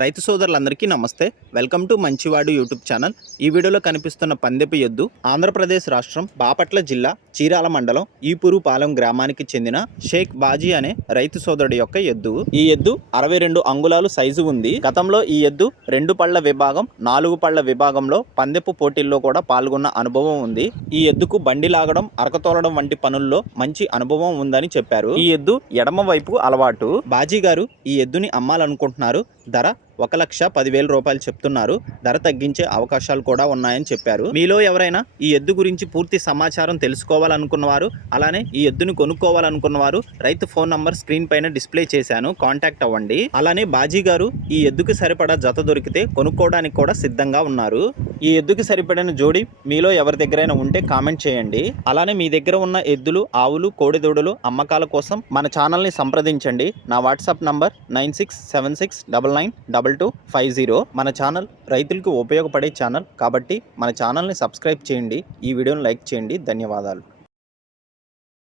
రైతు సోదరులందరికీ నమస్తే. వెల్కమ్ టు మంచివాడు యూట్యూబ్ ఛానల్. ఈ వీడియోలో కనిపిస్తున్న పందెపు ఎద్దు ఆంధ్రప్రదేశ్ రాష్ట్రం బాపట్ల జిల్లా చీరాల మండలం ఈపురుపాలెం గ్రామానికి చెందిన షేక్ బాజీ అనే రైతు సోదరుడి యొక్క ఎద్దు. ఈ ఎద్దు 62 అంగుళాలు సైజు ఉంది. గతంలో ఈ ఎద్దు 2 పళ్ల విభాగం 4 పళ్ల విభాగంలో పందెపు పోటీల్లో కూడా పాల్గొన్న అనుభవం ఉంది. ఈ ఎద్దుకు బండి లాగడం, అరకతోలడం వంటి పనుల్లో మంచి అనుభవం ఉందని చెప్పారు. ఈ ఎద్దు ఎడమ వైపు అలవాటు. బాజీ గారు ఈ ఎద్దుని అమ్మాలనుకుంటున్నారు. ధర 1,10,000 రూపాయలు చెప్తున్నారు. ధర తగ్గించే అవకాశాలు కూడా ఉన్నాయని చెప్పారు. మీలో ఎవరైనా ఈ ఎద్దు గురించి పూర్తి సమాచారం తెలుసుకోవాలనుకున్నవారు, అలానే ఈ ఎద్దుని కొనుక్కోవాలనుకున్నవారు రైతు ఫోన్ నంబర్ స్క్రీన్ పైన డిస్ప్లే చేశాను, కాంటాక్ట్ అవ్వండి. అలానే బాజీ గారు ఈ ఎద్దుకి సరిపడా జత దొరికితే కొనుక్కోవడానికి కూడా సిద్ధంగా ఉన్నారు. ఈ ఎద్దుకి సరిపడిన జోడి మీలో ఎవరి దగ్గరైనా ఉంటే కామెంట్ చేయండి. అలానే మీ దగ్గర ఉన్న ఎద్దులు, ఆవులు, కోడిదూడలు అమ్మకాల కోసం మన ఛానల్ని సంప్రదించండి. నా వాట్సాప్ నంబర్ 9676992250. మన ఛానల్ రైతులకు ఉపయోగపడే ఛానల్ కాబట్టి మన ఛానల్ని సబ్స్క్రైబ్ చేయండి. ఈ వీడియోని లైక్ చేయండి. ధన్యవాదాలు.